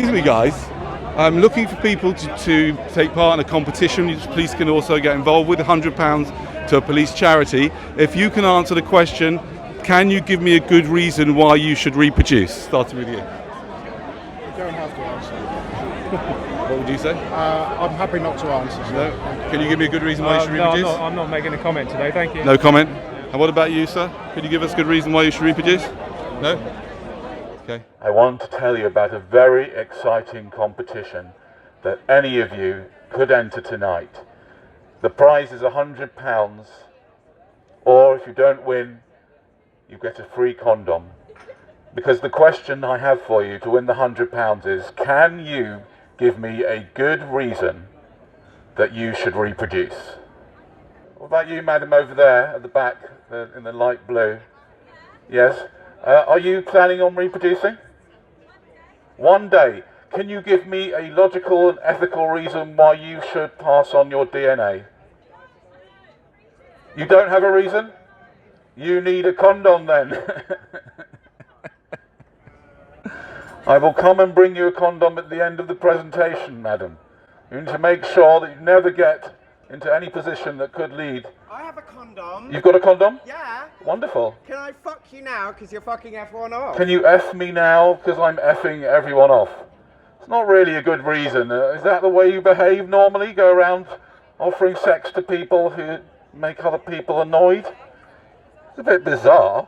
Excuse me, guys. I'm looking for people to take part in a competition which police can also get involved with, £100 to a police charity. If you can answer the question, can you give me a good reason why you should reproduce? Starting with you. You don't have to answer. What would you say? I'm happy not to answer. So. No? Can you give me a good reason why you should reproduce? No, I'm not making a comment today, thank you. No comment? And what about you, sir? Could you give us a good reason why you should reproduce? No? Okay. I want to tell you about a very exciting competition that any of you could enter tonight. The prize is £100, or if you don't win, you get a free condom. Because the question I have for you to win the £100 is, can you give me a good reason that you should reproduce? What about you, madam, over there at the back, in the light blue? Yes? Are you planning on reproducing? One day. Can you give me a logical and ethical reason why you should pass on your DNA? You don't have a reason? You need a condom then. I will come and bring you a condom at the end of the presentation, madam. You need to make sure that you never get into any position that could lead. I have a condom. You've got a condom? Yeah. Wonderful. Can I fuck you now because you're fucking everyone off? Can you F me now because I'm effing everyone off? It's not really a good reason. Is that the way you behave normally? Go around offering sex to people who make other people annoyed? It's a bit bizarre.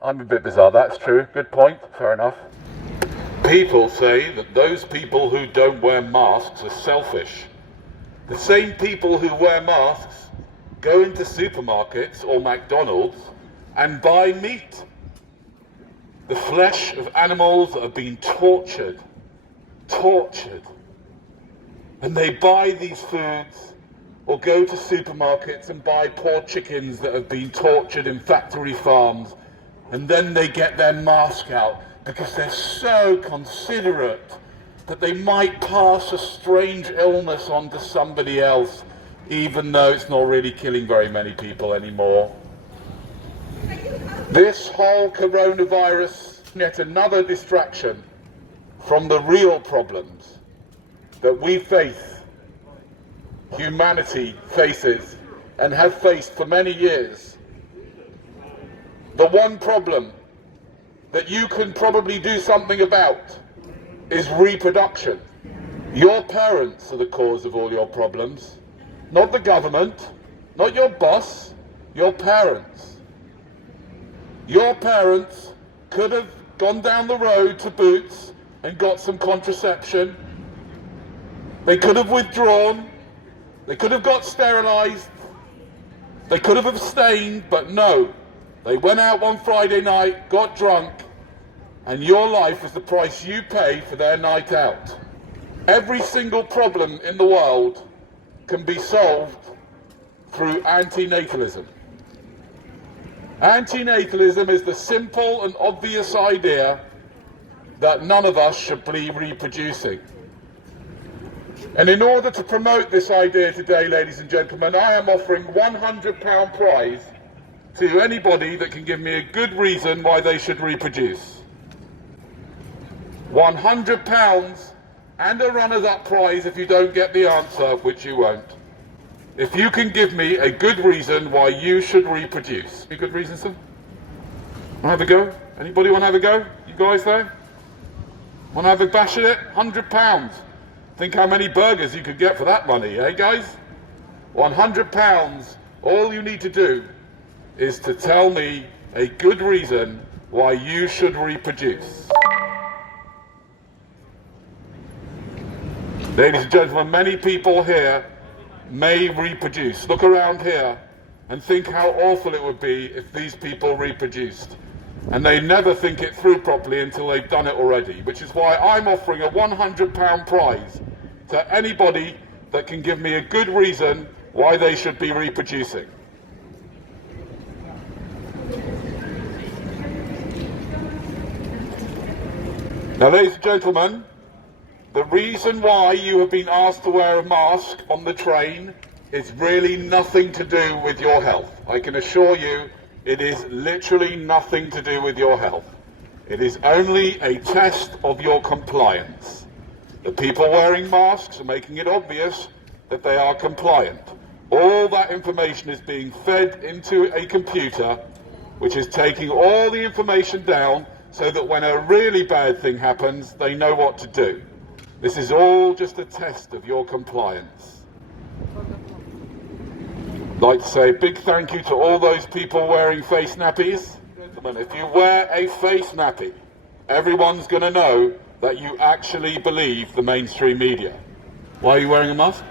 I'm a bit bizarre, that's true. Good point, fair enough. People say that those people who don't wear masks are selfish. The same people who wear masks go into supermarkets or McDonald's and buy meat. The flesh of animals that have been tortured. And they buy these foods or go to supermarkets and buy poor chickens that have been tortured in factory farms, and then they get their mask out because they're so considerate that they might pass a strange illness on to somebody else, even though it's not really killing very many people anymore. This whole coronavirus, yet another distraction from the real problems that we face, humanity faces, and have faced for many years. The one problem that you can probably do something about is reproduction. Your parents are the cause of all your problems, not the government, not your boss, your parents. Your parents could have gone down the road to Boots and got some contraception. They could have withdrawn, they could have got sterilised, they could have abstained, but no. They went out one Friday night, got drunk, and your life is the price you pay for their night out. Every single problem in the world can be solved through antinatalism. Antinatalism is the simple and obvious idea that none of us should be reproducing. And in order to promote this idea today, ladies and gentlemen, I am offering £100 prize to anybody that can give me a good reason why they should reproduce. £100 and a runners-up prize if you don't get the answer, which you won't. If you can give me a good reason why you should reproduce. A good reason, sir? Want to have a go? Anybody want to have a go? You guys there? Want to have a bash at it? £100. Think how many burgers you could get for that money, eh guys? £100. All you need to do is to tell me a good reason why you should reproduce. Ladies and gentlemen, many people here may reproduce. Look around here and think how awful it would be if these people reproduced. And they never think it through properly until they've done it already, which is why I'm offering a £100 prize to anybody that can give me a good reason why they should be reproducing. Now, ladies and gentlemen, the reason why you have been asked to wear a mask on the train is really nothing to do with your health. I can assure you it is literally nothing to do with your health. It is only a test of your compliance. The people wearing masks are making it obvious that they are compliant. All that information is being fed into a computer, which is taking all the information down so that when a really bad thing happens, they know what to do. This is all just a test of your compliance. I'd like to say a big thank you to all those people wearing face nappies. Gentlemen, if you wear a face nappy, everyone's going to know that you actually believe the mainstream media. Why are you wearing a mask?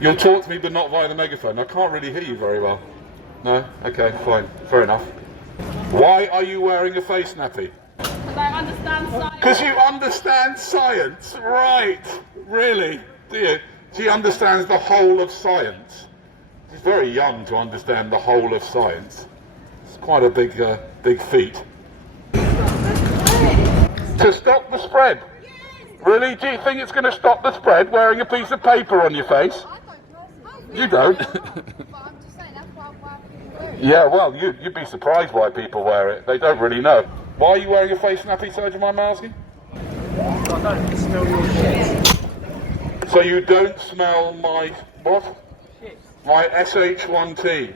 You'll talk to me, but not via the megaphone. I can't really hear you very well. No? Okay, fine. Fair enough. Why are you wearing a face nappy? Because I understand science. Because you understand science, right? Really? Do you? She understands the whole of science. She's very young to understand the whole of science. It's quite a big feat. To stop the spread. Really? Do you think it's going to stop the spread wearing a piece of paper on your face? You don't? Yeah, well, you'd be surprised why people wear it. They don't really know. Why are you wearing a face nappy, sir? Do you mind me asking? I don't smell your shit. So you don't smell my what? Shit. My SH1T.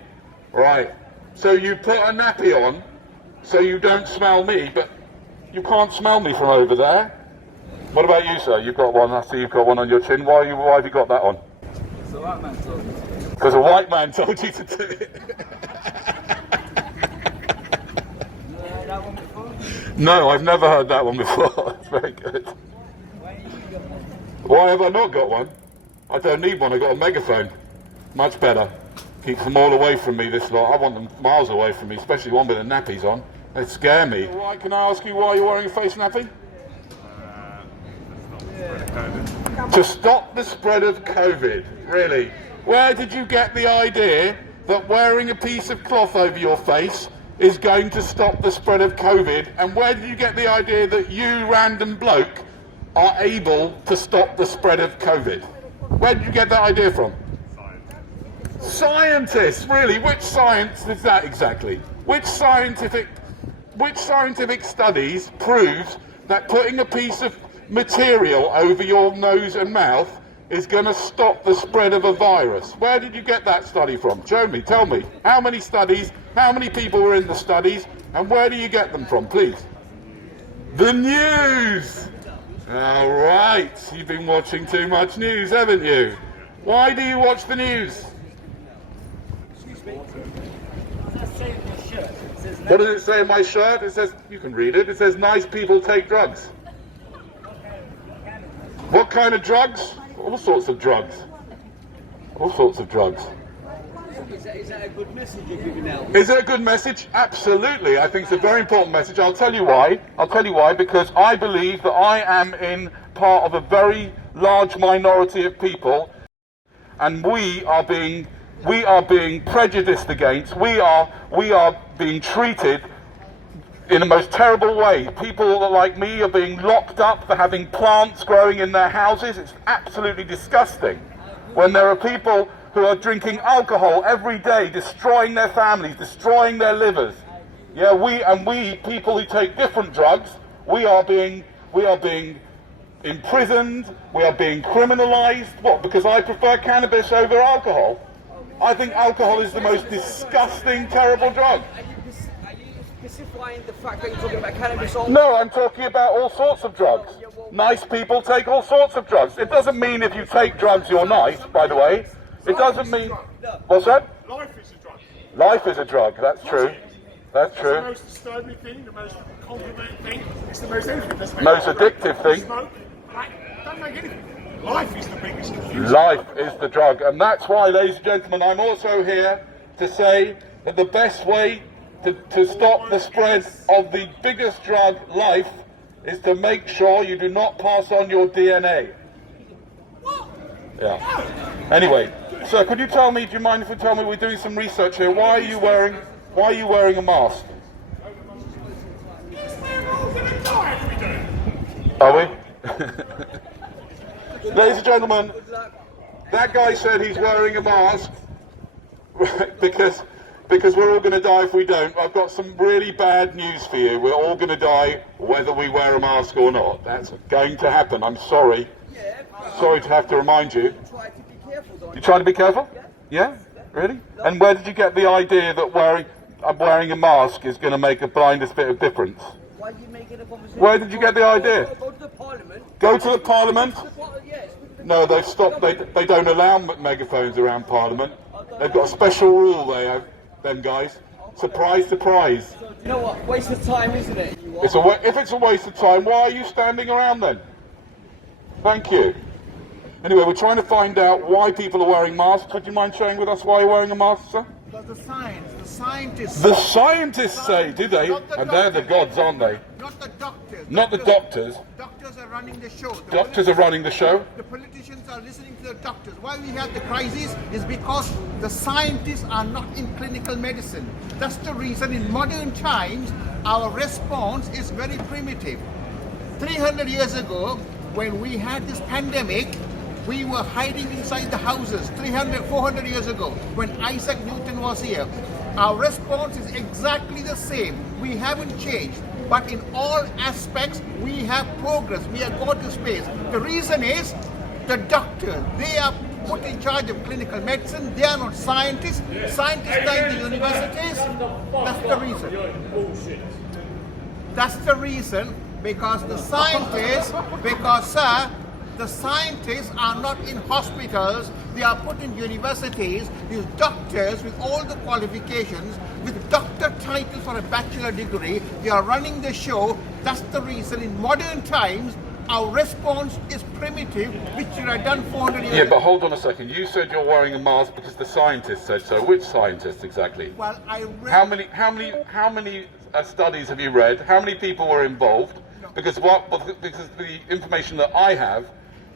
Right. So you put a nappy on so you don't smell me, but you can't smell me from over there. What about you, sir? You've got one. I see you've got one on your chin. Why have you got that on? Because a white man told me to. Because a white man told you to do it. That one before? No, I've never heard that one before. It's very good. Why have I not got one? I don't need one. I've got a megaphone. Much better. Keeps them all away from me, this lot. I want them miles away from me, especially one with the nappies on. They scare me. Why, can I ask you why you're wearing a face nappy? To stop the spread of COVID. Really? Where did you get the idea that wearing a piece of cloth over your face is going to stop the spread of COVID? And where did you get the idea that you, random bloke, are able to stop the spread of COVID? Where did you get that idea from? Scientists, really? Which science is that exactly? Which scientific studies proves that putting a piece of material over your nose and mouth is going to stop the spread of a virus? Where did you get that study from? Show me, tell me. How many studies, how many people were in the studies, and where do you get them from, please? The news! All right, you've been watching too much news, haven't you? Why do you watch the news? What does it say in my shirt? It says, you can read it, it says nice people take drugs. What kind of drugs? All sorts of drugs. All sorts of drugs. Is that a good message you're giving out? Is it a good message? Absolutely. I think it's a very important message. I'll tell you why. I'll tell you why. Because I believe that I am in part of a very large minority of people, and we are being prejudiced against. We are being treated in the most terrible way. People like me are being locked up for having plants growing in their houses. It's absolutely disgusting. When there are people who are drinking alcohol every day, destroying their families, destroying their livers. Yeah, we people who take different drugs, we are being imprisoned, we are being criminalized. What, because I prefer cannabis over alcohol? I think alcohol is the most disgusting, terrible drug. Are you specifying the fact that you're talking about cannabis only? No, I'm talking about all sorts of drugs. Nice people take all sorts of drugs. It doesn't mean if you take drugs you're nice, by the way. It doesn't mean... What's that? Life is a drug. Life is a drug, that's true. That's It's the true. most disturbing thing, the most complicated thing. It's the most anything. Doesn't make Most it addictive thing. Smoke, crack, doesn't make anything. Life is the biggest confusion. Life is the drug. And that's why, ladies and gentlemen, I'm also here to say that the best way to stop the spread of the biggest drug, life, is to make sure you do not pass on your DNA. Yeah. Anyway, sir, could you tell me, do you mind if you tell me, we're doing some research here, why are you wearing a mask? Are we? Ladies and gentlemen, that guy said he's wearing a mask because because we're all going to die if we don't. I've got some really bad news for you. We're all going to die whether we wear a mask or not. That's going to happen. I'm sorry. Sorry to have to remind you. Try to be careful, though. You trying to be careful? Yeah? Really? And where did you get the idea that wearing a mask is going to make a blindest bit of difference? Why are you making a conversation? Where did you get the idea? Go to the parliament. Go to the parliament? Yes. No, they've stopped. They don't allow megaphones around Parliament. They've got a special rule. They have, them guys. Surprise, surprise. You know what? Waste of time, isn't it? If it's a waste of time, why are you standing around then? Thank you. Anyway, we're trying to find out why people are wearing masks. Would you mind sharing with us why you're wearing a mask, sir? Because the scientists. The scientists say, do they? Not the And they're the gods, aren't they? Not the doctors. Not the doctors. Doctors are running the show. Doctors are running the show. The politicians are listening to the doctors. Why we have the crisis is because the scientists are not in clinical medicine. That's the reason in modern times our response is very primitive. 300 years ago, when we had this pandemic, we were hiding inside the houses 300, 400 years ago when Isaac Newton was here. Our response is exactly the same. We haven't changed. But in all aspects, we have progress. We have gone to space. The reason is the doctors, they are put in charge of clinical medicine. They are not scientists. Scientists are in the universities. That's the reason. That's the reason, because the scientists, the scientists are not in hospitals, they are put in universities. These doctors with all the qualifications, with doctor titles for a bachelor degree, they are running the show. That's the reason in modern times our response is primitive, which should have done 400 years Yeah, ago. but hold on a second. You said you're wearing a mask because the scientists said so. Which scientists exactly? Well, I read... How many studies have you read? How many people were involved? Because the information that I have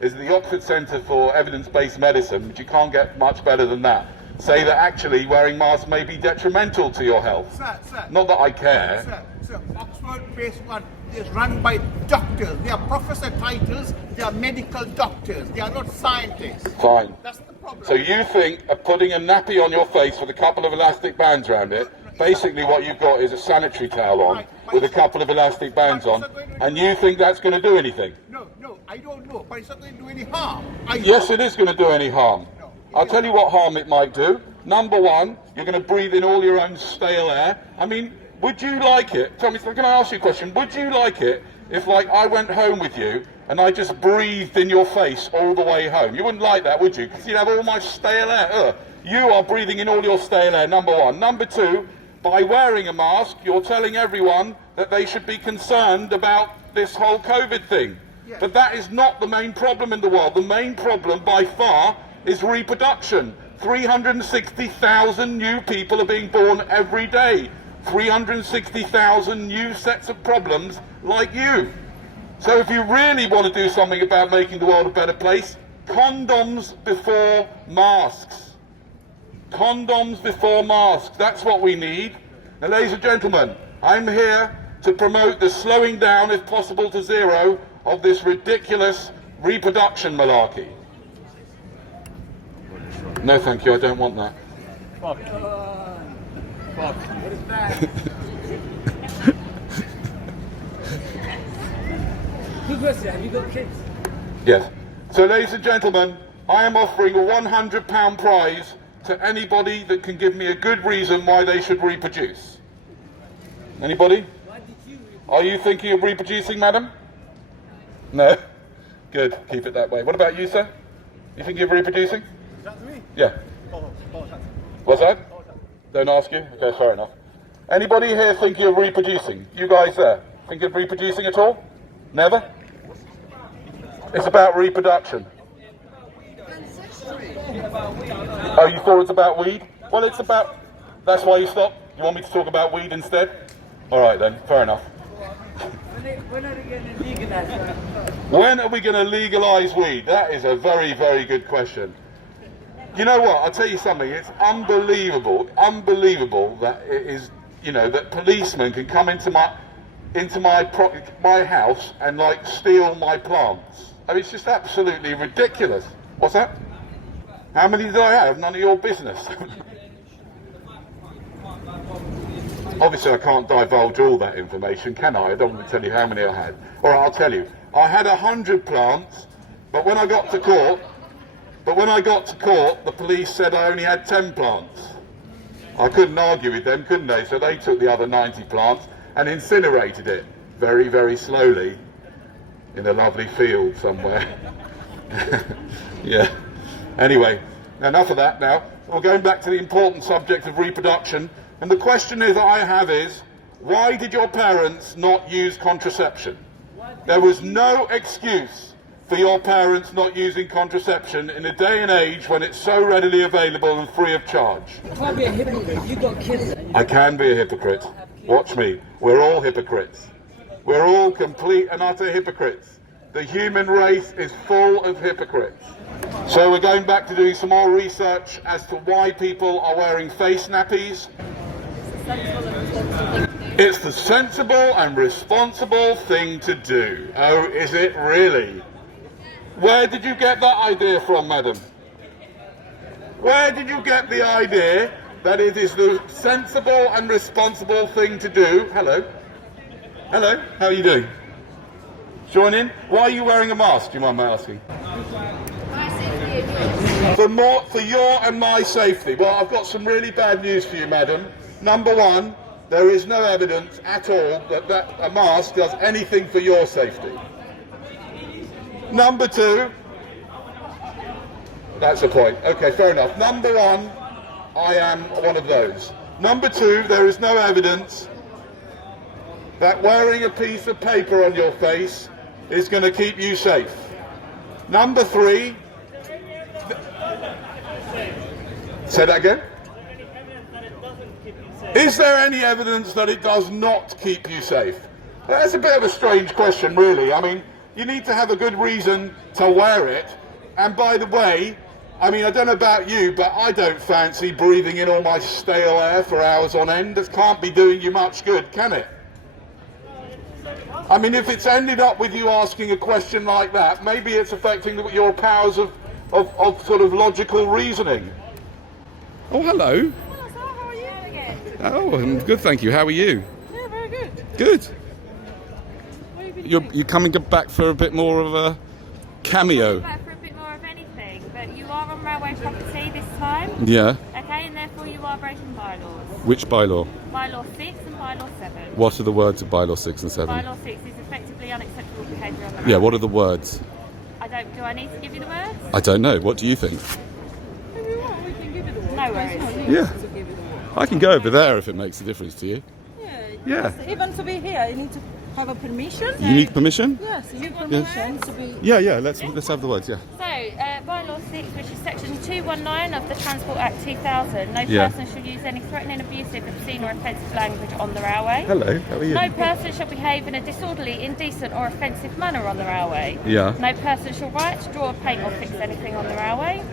is the Oxford Centre for Evidence-Based Medicine, which you can't get much better than that, say that actually wearing masks may be detrimental to your health. Sir, Not that I care. Sir, Oxford-based one is run by doctors. They are professor titles. They are medical doctors. They are not scientists. Fine. That's the problem. So you think of putting a nappy on your face with a couple of elastic bands around it, basically what you've got is a sanitary towel on with a couple of elastic bands on, and you think that's going to do anything? No, I don't know, but it's not going to do any harm. Yes, it is going to do any harm. I'll tell you what harm it might do. Number one, you're going to breathe in all your own stale air. I mean, would you like it? Tell me, can I ask you a question? Would you like it if, like, I went home with you and I just breathed in your face all the way home? You wouldn't like that, would you? Because you'd have all my stale air. Ugh. You are breathing in all your stale air, number one. Number two, by wearing a mask, you're telling everyone that they should be concerned about this whole COVID thing. Yes. But that is not the main problem in the world. The main problem, by far, is reproduction. 360,000 new people are being born every day. 360,000 new sets of problems like you. So if you really want to do something about making the world a better place, condoms before masks. Condoms before masks. That's what we need. Now, ladies and gentlemen, I'm here to promote the slowing down, if possible to zero, of this ridiculous reproduction malarkey. No, thank you. I don't want that. Fuck. What is that? Good question. Have you got kids? Yes. So, ladies and gentlemen, I am offering a £100 prize to anybody that can give me a good reason why they should reproduce. Anybody? Why did you? Are you thinking of reproducing, madam? No? Good. Keep it that way. What about you, sir? You thinking of reproducing? That's me. Yeah. What's that? Don't ask you? Okay, fair enough. Anybody here thinking of reproducing? You guys there? Thinking of reproducing at all? Never? It's about reproduction. Oh, you thought it's about weed? Well, it's about... That's why you stopped? You want me to talk about weed instead? All right then, fair enough. When are they going to legalize? When are we going to legalise weed? That is a very, very good question. You know what? I'll tell you something. It's unbelievable that it is, you know, that policemen can come into my house and like steal my plants. I mean, it's just absolutely ridiculous. What's that? How many did I have? None of your business. Obviously, I can't divulge all that information, can I? I don't want to tell you how many I had. All right, I'll tell you. I had 100 plants, but when I got to court, the police said I only had 10 plants. I couldn't argue with them, couldn't they? So they took the other 90 plants and incinerated it very, very slowly in a lovely field somewhere. Yeah. Anyway, enough of that now. We're going back to the important subject of reproduction. And the question I have is, why did your parents not use contraception? There was no excuse for your parents not using contraception in a day and age when it's so readily available and free of charge. You can't be a hypocrite. You got kids. I can be a hypocrite. Watch me. We're all hypocrites. We're all complete and utter hypocrites. The human race is full of hypocrites. So we're going back to doing some more research as to why people are wearing face nappies. It's the sensible and responsible thing to do. Oh, is it really? Where did you get that idea from, madam? Where did you get the idea that it is the sensible and responsible thing to do? Hello? Hello? How are you doing? Join in? Why are you wearing a mask, do you mind my asking? For your and my safety. Well, I've got some really bad news for you, madam. Number one, there is no evidence at all that a mask does anything for your safety. Number two, that's a point. Okay, fair enough. Number one, I am one of those. Number two, there is no evidence that wearing a piece of paper on your face is going to keep you safe. Number three, say that again? Is there any evidence that it does not keep you safe? That's a bit of a strange question, really. I mean, you need to have a good reason to wear it. And by the way, I mean, I don't know about you, but I don't fancy breathing in all my stale air for hours on end. That can't be doing you much good, can it? I mean, if it's ended up with you asking a question like that, maybe it's affecting your powers of sort of logical reasoning. Oh, hello. Hello, sir. How are you again? Oh, I'm good, thank you. How are you? Yeah, very good. Good. What have you been You're doing? coming back for a bit more of a cameo. Back for a bit more of anything, but you are on railway property this time. Yeah. Okay, and therefore you are breaking bylaws. Which bylaw? Bylaw 6 and bylaw 7. What are the words of bylaw 6 and 7? Bylaw 6 is effectively unacceptable behaviour on the Yeah, road. what are the words? Do I need to give you the words? I don't know. What do you think? No worries. Yeah. I can go over there if it makes a difference to you. Yeah. Even to be here, you need to have a permission. You need permission? Yes, you need permission to be. Yeah, yeah. Let's have the words. Yeah. So, bylaw 6, which is section 219 of the Transport Act 2000, no Yeah. person shall use any threatening, abusive, obscene or offensive language on the railway. Hello. How are you? No person shall behave in a disorderly, indecent or offensive manner on the railway. Yeah. No person shall write, draw, paint or fix anything on the railway.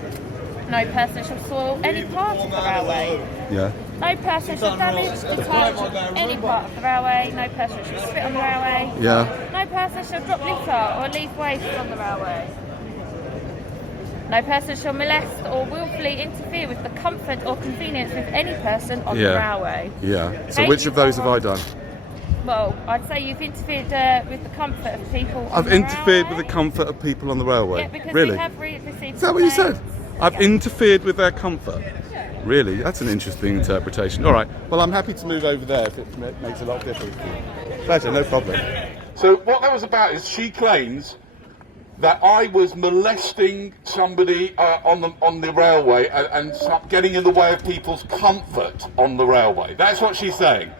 No person shall soil any part of the railway. Yeah. No person shall damage, detach any part of the railway. No person shall spit on the railway. Yeah. No person shall drop litter or leave waste on the railway. No person shall molest or willfully interfere with the comfort or convenience of any person on the railway. Yeah. So Okay, which of those have I done? Well, I'd say you've interfered with the comfort of people on I've the interfered with railway. the comfort of people on the railway. Yeah, because Really? we have received Is that what you said? complaints. I've interfered with their comfort. Really? That's an interesting interpretation. All right. Well, I'm happy to move over there if it makes a lot of difference. Pleasure, no problem. So what that was about is she claims that I was molesting somebody on the railway and getting in the way of people's comfort on the railway. That's what she's saying.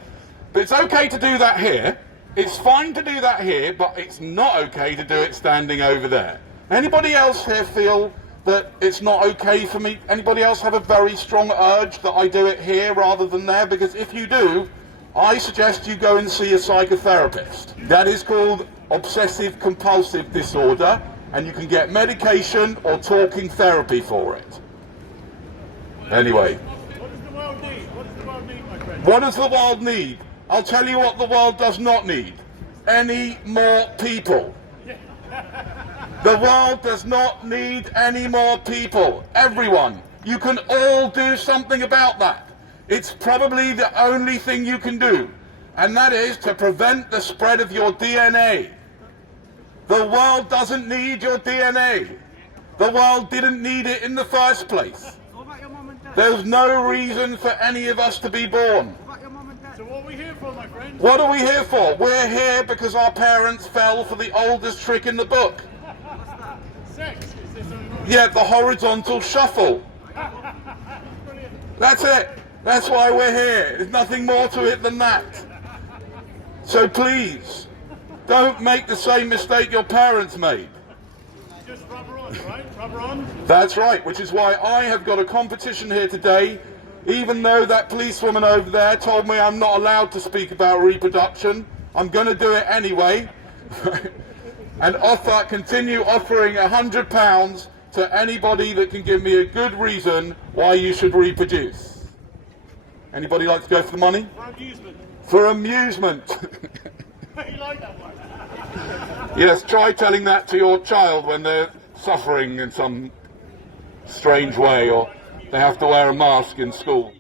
But it's okay to do that here. It's fine to do that here, but it's not okay to do it standing over there. Anybody else here feel that it's not okay for me? Anybody else have a very strong urge that I do it here rather than there? Because if you do, I suggest you go and see a psychotherapist. That is called obsessive compulsive disorder, and you can get medication or talking therapy for it. Anyway. What does the world need? What does the world need, my friend? What does the world need? I'll tell you what the world does not need. Any more people. The world does not need any more people. Everyone. You can all do something about that. It's probably the only thing you can do, and that is to prevent the spread of your DNA. The world doesn't need your DNA. The world didn't need it in the first place. There's no reason for any of us to be born. So what are we here for, my friend? What are we here for? We're here because our parents fell for the oldest trick in the book. Sex. Is this Yeah, the horizontal shuffle. That's it. That's why we're here. There's nothing more to it than that. So please, don't make the same mistake your parents made. just rubber on, right? Rubber on. That's right, which is why I have got a competition here today, even though that policewoman over there told me I'm not allowed to speak about reproduction. I'm going to do it anyway. And continue offering £100 to anybody that can give me a good reason why you should reproduce. Anybody like to go for the money? For amusement. For amusement. You like that one? Yes, try telling that to your child when they're suffering in some strange way, or they have to wear a mask in school.